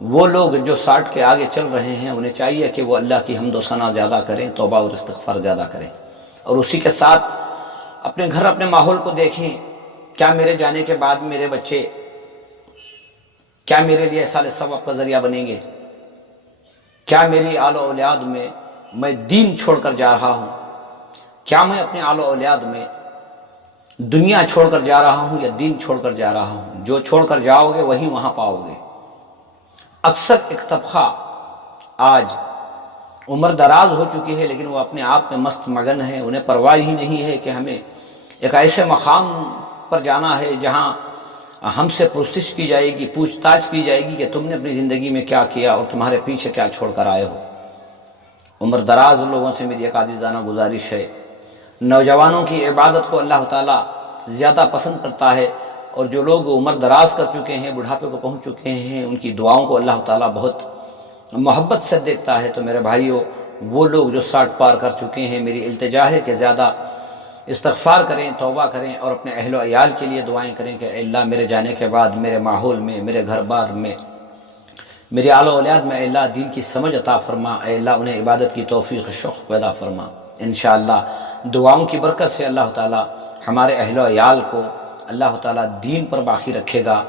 وہ لوگ جو 60 کے آگے چل رہے ہیں انہیں چاہیے کہ وہ اللہ کی حمد و ثنا زیادہ کریں، توبہ اور استغفار زیادہ کریں، اور اسی کے ساتھ اپنے گھر اپنے ماحول کو دیکھیں، کیا میرے جانے کے بعد میرے بچے کیا میرے لیے اصال ثواب کا ذریعہ بنیں گے؟ کیا میری آل و اولاد میں دین چھوڑ کر جا رہا ہوں؟ کیا میں اپنے آل و اولاد میں دنیا چھوڑ کر جا رہا ہوں یا دین چھوڑ کر جا رہا ہوں؟ جو چھوڑ کر جاؤ گے وہی وہاں پاؤ گے۔ اکثر ایک طبقہ آج عمر دراز ہو چکی ہے لیکن وہ اپنے آپ میں مست مگن ہے، انہیں پرواہ ہی نہیں ہے کہ ہمیں ایک ایسے مقام پر جانا ہے جہاں ہم سے پرسش کی جائے گی، پوچھ تاچھ کی جائے گی کہ تم نے اپنی زندگی میں کیا کیا اور تمہارے پیچھے کیا چھوڑ کر آئے ہو۔ عمر دراز لوگوں سے میری ایک عاجزانہ گزارش ہے، نوجوانوں کی عبادت کو اللہ تعالیٰ زیادہ پسند کرتا ہے، اور جو لوگ عمر دراز کر چکے ہیں، بڑھاپے کو پہنچ چکے ہیں، ان کی دعاؤں کو اللہ تعالیٰ بہت محبت سے دیکھتا ہے۔ تو میرے بھائیوں، وہ لوگ جو 60 پار کر چکے ہیں، میری التجا ہے کہ زیادہ استغفار کریں، توبہ کریں، اور اپنے اہل و عیال کے لیے دعائیں کریں کہ اے اللہ میرے جانے کے بعد میرے ماحول میں، میرے گھر بار میں، میری آل و اولاد میں اے اللہ دین کی سمجھ عطا فرما، اے اللہ انہیں عبادت کی توفیق شوق پیدا فرما۔ انشاءاللہ دعاؤں کی برکت سے اللہ تعالیٰ ہمارے اہل و عیال کو اللہ تعالیٰ دین پر باقی رکھے گا۔